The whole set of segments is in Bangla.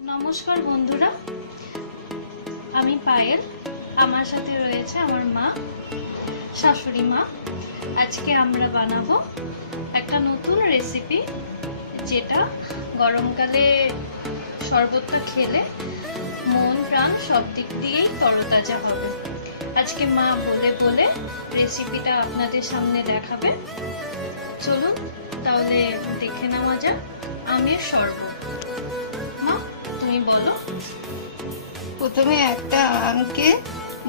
নমস্কার বন্ধুরা, আমি পায়েল। আমার সাথে রয়েছে আমার মা, শাশুড়ি মা। আজকে আমরা বানাবো একটা নতুন রেসিপি, যেটা গরমকালে শরবতটা খেলে মন প্রাণ সব দিক দিয়েই তরতাজা হবে। আজকে মা বলে বলে রেসিপিটা আপনাদের সামনে দেখাবে। চলুন তাহলে দেখে নেওয়া যাক আমের শরবত। মা, তুমি বলো। প্রথমে একটা আমকে,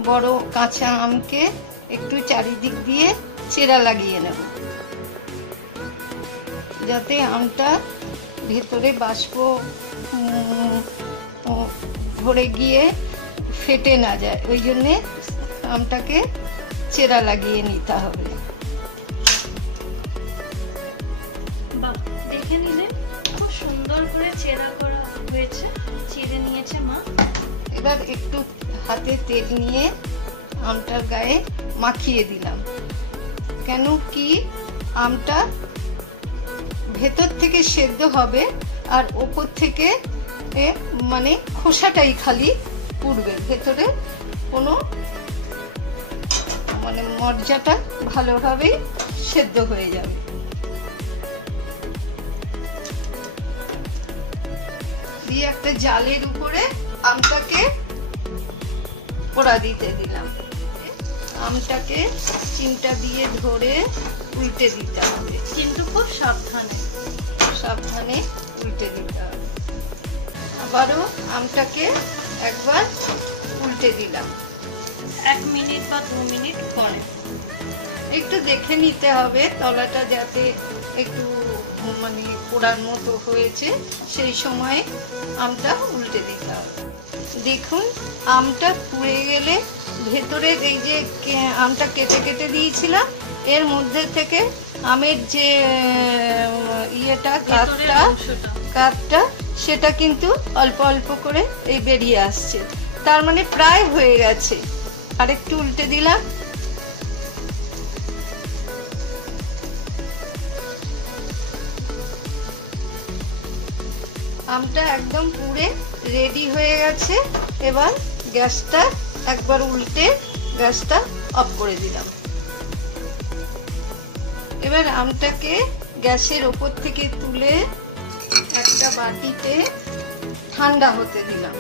বড় কাঁচা আমকে একটু চারিদিক দিয়ে চেরা লাগিয়ে নেব, যাতে আমটা ভেতরে বাষ্প ভরে গিয়ে ফেটে না যায়। ওই জন্যে আমটাকে চেরা লাগিয়ে নিতে হবে। দেখে নিলে খুব সুন্দর করে চেরা করা হয়েছে, চিড়ে নিয়েছে মা। এবার একটু হাতে তেল নিয়ে আমটার গায়ে মাখিয়ে দিলাম। কেন কি আমটা ভেতর থেকে সেদ্ধ হবে আর ওপর থেকে মানে খোসাটাই খালি পুড়বে, ভেতরে কোনো মানে মজ্জাটা ভালোভাবেই সেদ্ধ হয়ে যাবে। দিয়ে একটা জালের উপরে আমটাকে পোড়া দিতে দিলাম। আমটাকে চিমটা দিয়ে ধরে উল্টে দিতে হবে, কিন্তু খুব সাবধানে সাবধানে উল্টে দিতে হবে। আবারও আমটাকে একবার উল্টে দিলাম। 1 মিনিট বা 2 মিনিট পরে একটু দেখে নিতে হবে তলাটা যাতে একটু মানে পোড়ার মতো হয়েছে, সেই সময় আমটা উল্টে দিতে হবে। দেখুন আমটা পুড়ে গেলে ভেতরে এই যে আমটা কেটে কেটে দিয়েছিলাম, এর মধ্যে থেকে আমের যে ইয়েটা কাঠটা সেটা কিন্তু অল্প অল্প করে এই বেরিয়ে আসছে। তার মানে প্রায় হয়ে গেছে। আরেকটু উল্টে দিলাম। আমটা একদম পুড়ে রেডি হয়ে গেছে। এবার গ্যাসটা একবার উল্টে গ্যাসটা অফ করে দিলাম। এবার আমটাকে গ্যাসের ওপর থেকে তুলে একটা বাটিতে ঠান্ডা হতে দিলাম।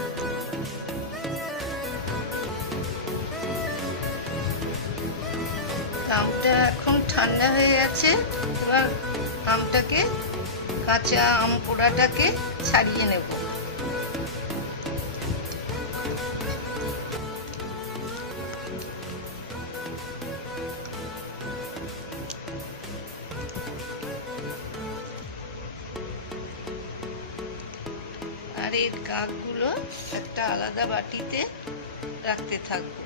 আমটা এখন ঠান্ডা হয়ে গেছে। এবার আমটাকে, কাঁচা আম পোড়াটাকে ছাড়িয়ে নেব। আর এর কাকগুলো একটা আলাদা বাটিতে রাখতে থাকবো।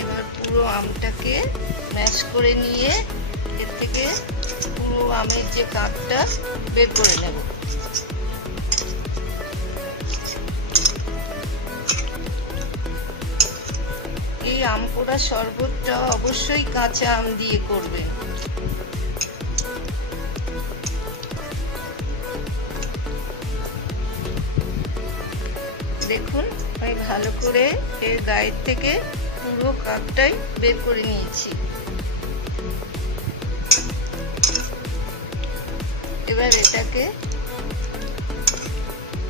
এবার পুরো আমটাকে ম্যাশ করে নিয়ে এর থেকে পুরো আমের যে কাঠটা বের করে নেব। এই আম পোড়া শরবতটা অবশ্যই কাঁচা আম দিয়ে করবেন। দেখুন আমি ভালো করে এর গায়ের থেকে পুরো কাঠটাই বের করে নিয়েছি। এবার এটাকে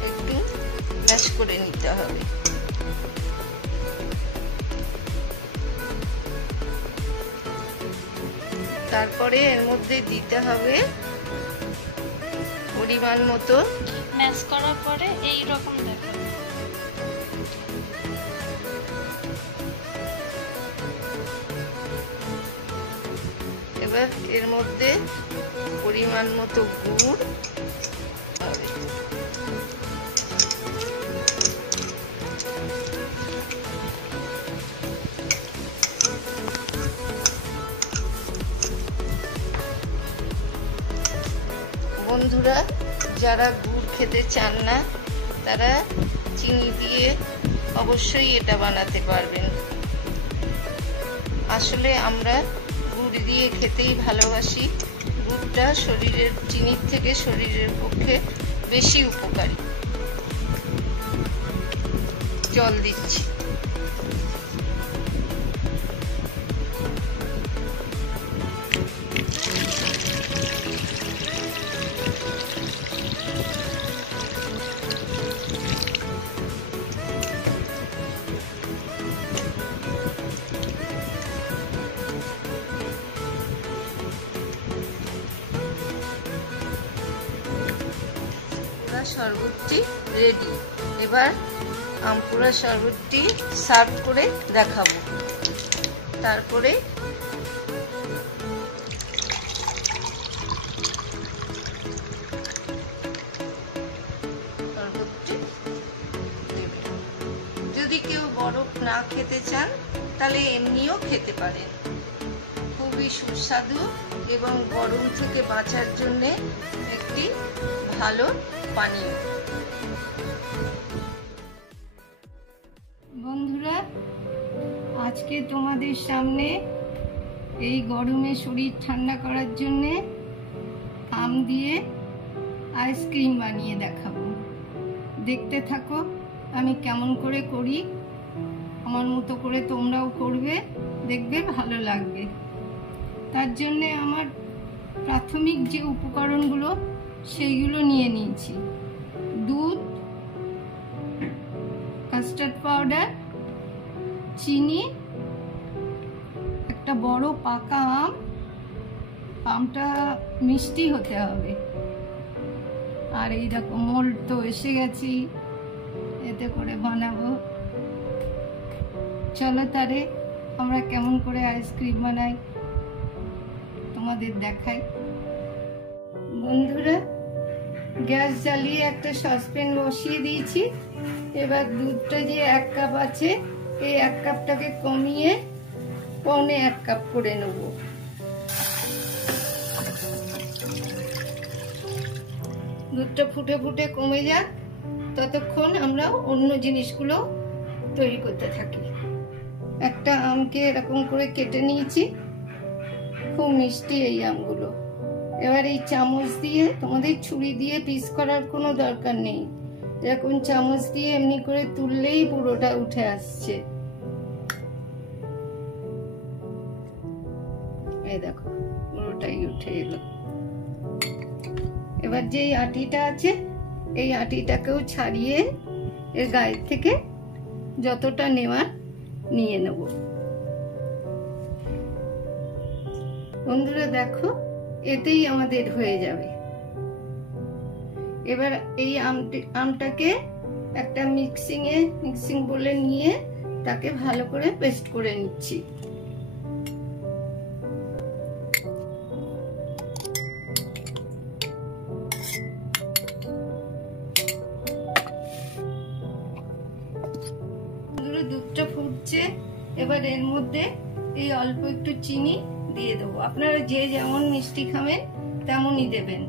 একটু ম্যাশ করে নিতে হবে। তারপরে এর মধ্যে দিতে হবে পরিমাণ মতো। ম্যাশ করার পরে এই রকম দেখাবে। এবার এর মধ্যে পরিমাণ মতো গুড়, বন্ধুরা যারা গুড় খেতে চান না তারা চিনি দিয়ে অবশ্যই এটা বানাতে পারবেন। আসলে আমরা গুড় দিয়ে খেতেই ভালোবাসি। গুড়টা শরীরের চিনির থেকে শরীরের পক্ষে বেশি উপকারী। জল দিচ্ছি। শরবতটি রেডি। এবার আমপুরা শরবতটি সার্ভ করে দেখাবো। তারপরে শরবতটি দেবে। যদি কেউ বরফ না খেতে চান তাহলে এমনিও খেতে পারেন। খুবই সুস্বাদু এবং গরম থেকে বাঁচার জন্য একটি ভালো পানীয়। বন্ধুরা, আজকে তোমাদের সামনে এই গরমে শরীর ঠান্ডা করার জন্য আম দিয়ে আইসক্রিম বানিয়ে দেখাবো। দেখতে থাকো আমি কেমন করে করি। আমার মতো করে তোমরাও করবে, দেখবে ভালো লাগবে। তার জন্য আমার প্রাথমিক যে উপকরণগুলো সেইগুলো নিয়ে নিয়েছি। দুধ, কাস্টার্ড পাউডার, চিনি, একটা বড় পাকা আম। আমটা মিষ্টি হতে হবে। আর এই দেখো মোল্ড তো এসে গেছি, এতে করে বানাবো। চলো তারে আমরা কেমন করে আইসক্রিম বানাই তোমাদের দেখাই। বন্ধুরা, গ্যাস জ্বালিয়ে একটা সসপ্যান বসিয়ে দিয়েছি। এবার দুধটা যে 1 কাপ আছে, এই 1 কাপটাকে কমিয়ে 1.25 কাপ করে নেব। দুধটা ফুটে ফুটে কমে যাক, ততক্ষণ আমরা অন্য জিনিসগুলো তৈরি করতে থাকি। একটা আমকে এরকম করে কেটে নিয়েছি, খুব মিষ্টি এই আমগুলো। এবার এই চামচ দিয়ে, তোমাদের ছুরি দিয়ে পিস করার কোনো দরকার নেই, এরকম চামচ দিয়ে এমনি করে তুললেই পুরোটা উঠে আসছে। এই দেখো পুরোটাই উঠে এলো। এবার যে আটিটা আছে, এই আটিটাকেও ছাড়িয়ে এর গায়ে থেকে যতটা নেওয়ার নিয়ে নেব। বন্ধুরা দেখো, এতেই আমাদের হয়ে যাবে। এবার এই আমটাকে একটা মিক্সিং বলে নিয়ে তাকে ভালো করে পেস্ট করে নিচ্ছি। দুধটা ফুটছে, এবার এর মধ্যে এই অল্প একটু চিনি দিয়ে দেবো। আপনারা যে যেমন মিষ্টি খাবেন তেমনই দেবেন।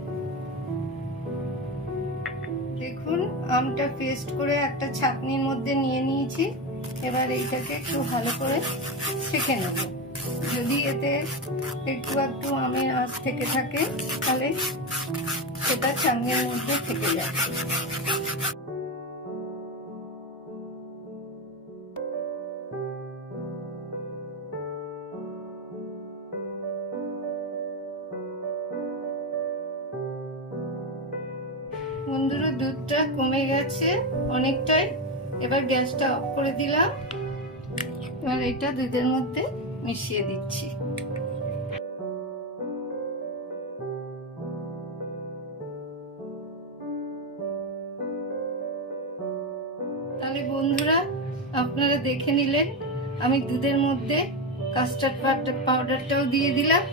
দেখুন আমটা পেস্ট করে একটা ছাঁকনির মধ্যে নিয়ে নিয়েছি। এবার এইটাকে একটু ভালো করে ছেঁকে নেব। যদি এতে একটু একটু আমের আঁশ থেকে থাকে তাহলে সেটা ছাঁকনির মধ্যে থেকে যাবে। বন্ধুরা, দুধটা কমে গেছে অনেকটাই। এবার গ্যাসটা অফ করে দিলাম। এবার এটা দুধের মধ্যে মিশিয়ে দিচ্ছি। তাহলে বন্ধুরা, আপনারা দেখে নিলেন আমি দুধের মধ্যে কাস্টার্ড পাউডারটাও দিয়ে দিলাম।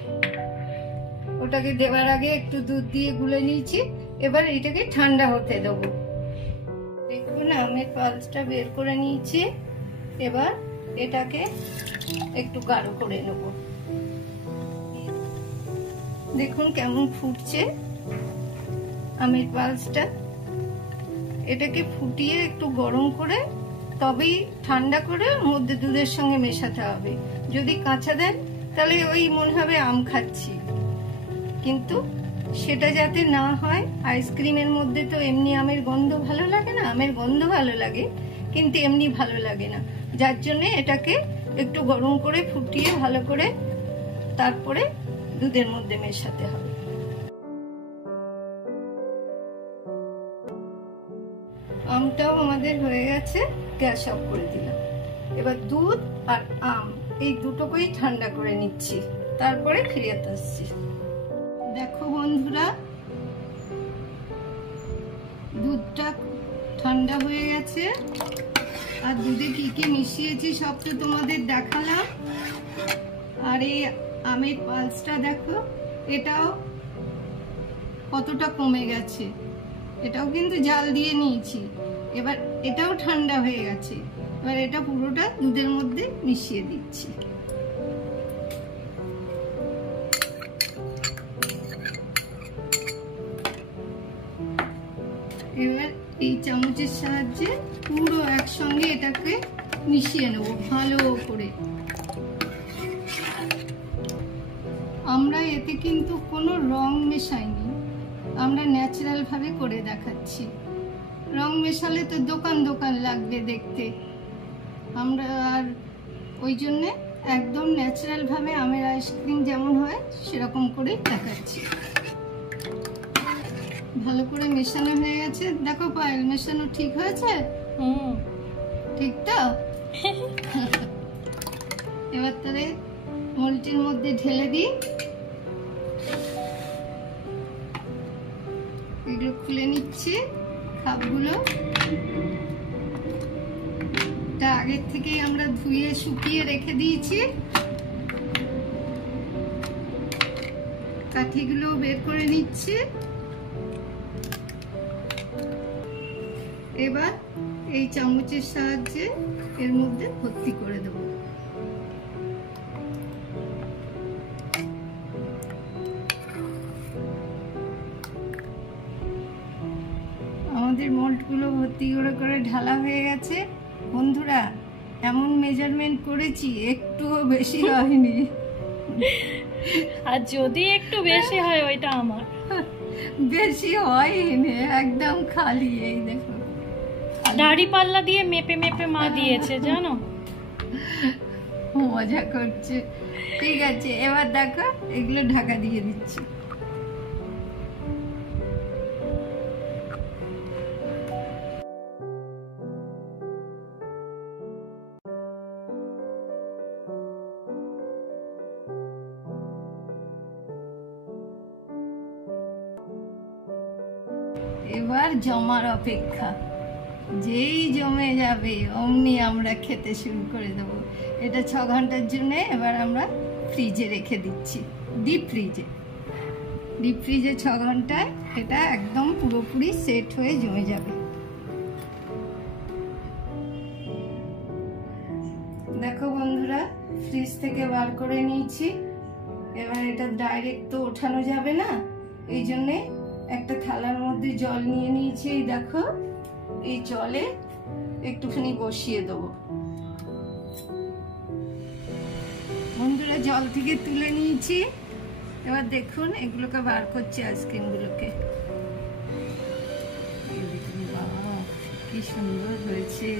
ওটাকে দেওয়ার আগে একটু দুধ দিয়ে গুলে নিয়েছি। এবার এটাকে ঠান্ডা হতে দেবো। দেখুন আমের পাল্সটা বের করে নিয়েছি। এবার এটাকে একটু গাঢ় করে নেব। দেখুন কেমন ফুটছে। আমের পালসটা, এটাকে ফুটিয়ে একটু গরম করে তবেই ঠান্ডা করে মধ্যে দুধের সঙ্গে মেশাতে হবে। যদি কাঁচা দেন তাহলে ওই মনে হবে আম খাচ্ছি, কিন্তু সেটা যাতে না হয়। আইসক্রিমের মধ্যে তো এমনি আমের গন্ধ ভালো লাগে না, আমের গন্ধ ভালো লাগে কিন্তু এমনি ভালো লাগে না, যার জন্য এটাকে একটু গরম করে ফুটিয়ে ভালো করে তারপরে দুধের মধ্যে মেশাতে হবে। আমটাও আমাদের হয়ে গেছে, গ্যাস অফ করে দিলাম। এবার দুধ আর আম এই দুটোকেই ঠান্ডা করে নিচ্ছি, তারপরে ফিরে আসছি। দেখো বন্ধুরা, দুধটা ঠান্ডা হয়ে গেছে, আর দুধে কি কি মিশিয়েছি সব তো তোমাদের দেখালাম। আর এই আমের পালসটা দেখো, এটাও কতটা কমে গেছে, এটাও কিন্তু জাল দিয়ে নিয়েছি। এবার এটাও ঠান্ডা হয়ে গেছে, এবার এটা পুরোটা দুধের মধ্যে মিশিয়ে দিচ্ছি। এবার এই চামচের সাহায্যে পুরো একসঙ্গে এটাকে মিশিয়ে নেব ভালো করে। আমরা এতে কিন্তু কোনো রং মেশাইনি, আমরা ন্যাচারাল ভাবে করে দেখাচ্ছি। রং মেশালে তো দোকান দোকান লাগবে দেখতে, আমরা আর ওই জন্যে একদম ন্যাচারাল ভাবে আমের আইসক্রিম যেমন হয় সেরকম করে দেখাচ্ছি। ভালো করে মেশানো হয়ে গেছে, দেখো পায়েল মেশানো ঠিক হয়েছে? ঠিক তো? এবার তাহলে মোল্ডটির মধ্যে ঢেলে দিই, এগুলো খুলে নিচ্ছি কাপগুলো। তা আগের থেকে আমরা ধুয়ে শুকিয়ে রেখে দিয়েছি, কাঠিগুলো বের করে নিচ্ছি। এবার এই চামচের সাহায্যে এর মধ্যে ভর্তি করে দেব। আমাদের মোল্ডগুলো ভর্তি করে ঢালা হয়ে গেছে। বন্ধুরা, এমন মেজারমেন্ট করেছি, একটুও বেশি হয়নি। আর যদি একটু বেশি হয় ওইটা আমার, বেশি হয়নি, একদম খালি। এই দেখো, দাড়ি পাল্লা দিয়ে মেপে মেপে মা দিয়েছে, জানো। মজা করছে। ঠিক আছে, এবার দেখো এগুলো ঢাকা দিয়ে দিচ্ছি। এবার জমার অপেক্ষা, যেই জমে যাবে অমনি আমরা খেতে শুরু করে দেব। এটা 6 ঘন্টার জন্য এবার আমরা ফ্রিজে রেখে দিচ্ছি, ডিপ ফ্রিজে 6 ঘন্টায় এটা একদম পুরোপুরি সেট হয়ে জমে যাবে। দেখো বন্ধুরা, ফ্রিজ থেকে বার করে নিয়েছি। এবার এটা ডাইরেক্ট তো ওঠানো যাবে না, এই জন্যে একটা থালার মধ্যে জল নিয়ে নিয়েছি। এই দেখো, এই জলে একটুখানি বসিয়ে দেবো। বন্ধুরা, জল থেকে তুলে নিয়েছি। এবার দেখুন এগুলোকে বার করছি, আইসক্রিমগুলোকে। কি সুন্দর হয়েছে।